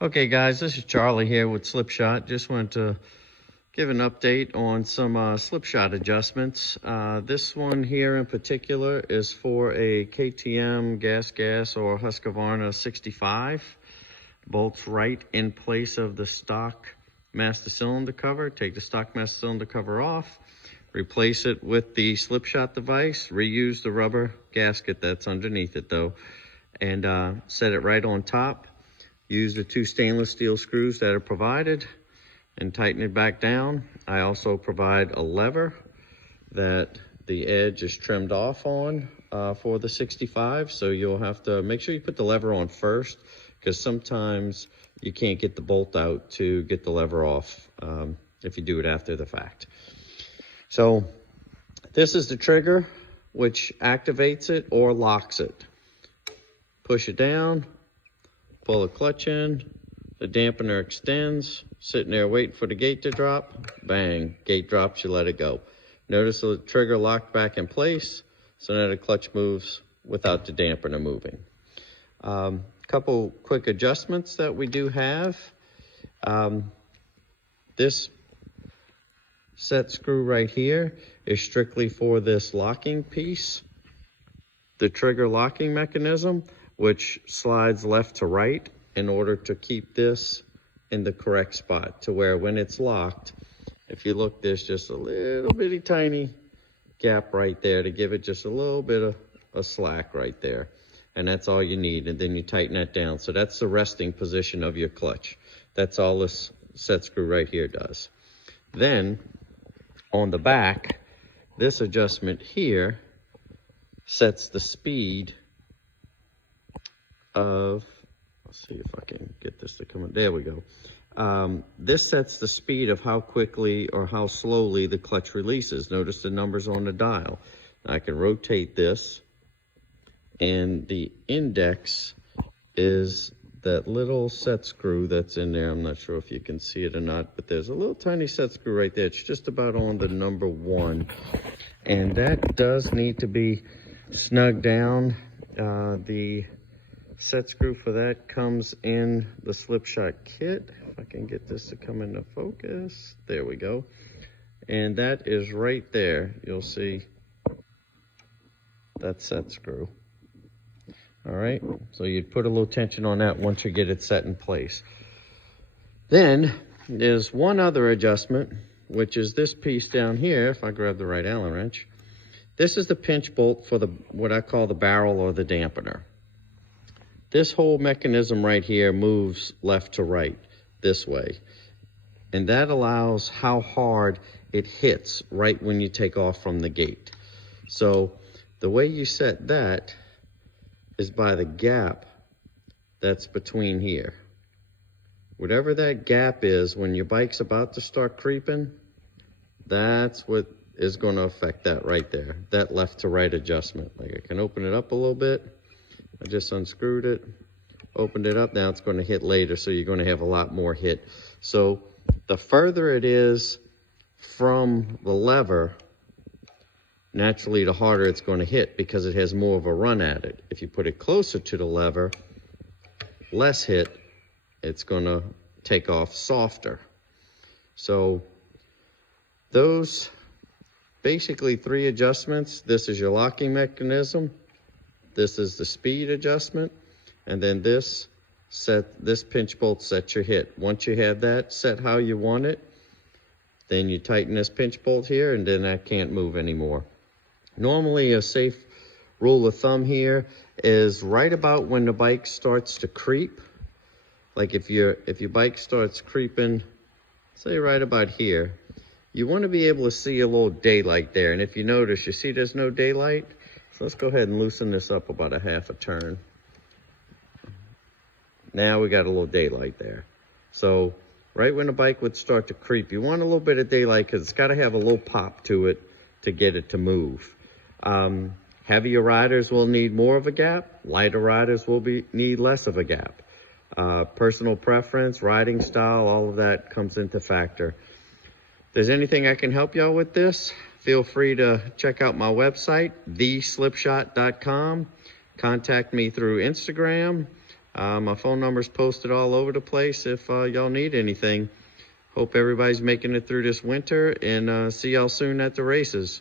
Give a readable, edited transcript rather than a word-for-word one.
Okay guys, this is Charlie here with Slipshot. Just wanted to give an update on some Slipshot adjustments. This one here in particular is for a KTM gas or Husqvarna 65. Bolts right in place of the stock master cylinder cover. Take the stock master cylinder cover off, replace it with the Slipshot device, reuse the rubber gasket that's underneath it though, and set it right on top. Use the 2 stainless steel screws that are provided and tighten it back down. I also provide a lever that the edge is trimmed off on for the 65. So you'll have to make sure you put the lever on first, because sometimes you can't get the bolt out to get the lever off if you do it after the fact. So this is the trigger which activates it or locks it. Push it down. Pull the clutch in, the dampener extends, sitting there waiting for the gate to drop, bang, gate drops, you let it go. Notice the trigger locked back in place, so now the clutch moves without the dampener moving. Couple quick adjustments that we do have. This set screw right here is strictly for this locking piece, the trigger locking mechanism, which slides left to right in order to keep this in the correct spot, to where when it's locked, if you look, there's just a little bitty tiny gap right there to give it just a little bit of a slack right there. And that's all you need. And then you tighten that down. So that's the resting position of your clutch. That's all this set screw right here does. Then on the back, this adjustment here sets the speed of, let's see if I can get this to come in. There we go. This sets the speed of how quickly or how slowly the clutch releases. Notice the numbers on the dial. I can rotate this, and the index is that little set screw that's in there. I'm not sure if you can see it or not, but there's a little tiny set screw right there. It's just about on the number 1, and that does need to be snugged down. The set screw for that comes in the Slipshot kit. If I can get this to come into focus. There we go. And that is right there. You'll see that set screw. All right, so you'd put a little tension on that once you get it set in place. Then there's one other adjustment, which is this piece down here. If I grab the right Allen wrench, this is the pinch bolt for the what I call the barrel or the dampener. This whole mechanism right here moves left to right this way. And that allows how hard it hits right when you take off from the gate. So the way you set that is by the gap that's between here. Whatever that gap is, when your bike's about to start creeping, that's what is going to affect that right there, that left to right adjustment. Like, I can open it up a little bit. I just unscrewed it, opened it up. Now it's going to hit later, so you're going to have a lot more hit. So the further it is from the lever, naturally the harder it's going to hit, because it has more of a run at it. If you put it closer to the lever, less hit, it's going to take off softer. So those basically 3 adjustments. This is your locking mechanism. This is the speed adjustment, and then this pinch bolt sets your hit. Once you have that set how you want it, then you tighten this pinch bolt here, and then that can't move anymore. Normally, a safe rule of thumb here is right about when the bike starts to creep. Like if your bike starts creeping, say right about here, you want to be able to see a little daylight there. And if you notice, you see there's no daylight. So let's go ahead and loosen this up about a half a turn. Now we got a little daylight there. So right when the bike would start to creep, you want a little bit of daylight, because it's got to have a little pop to it to get it to move. Heavier riders will need more of a gap. Lighter riders will need less of a gap. Personal preference, riding style, all of that comes into factor. If there's anything I can help y'all with this, feel free to check out my website, theslipshot.com. Contact me through Instagram. My phone number's posted all over the place if y'all need anything. Hope everybody's making it through this winter, and see y'all soon at the races.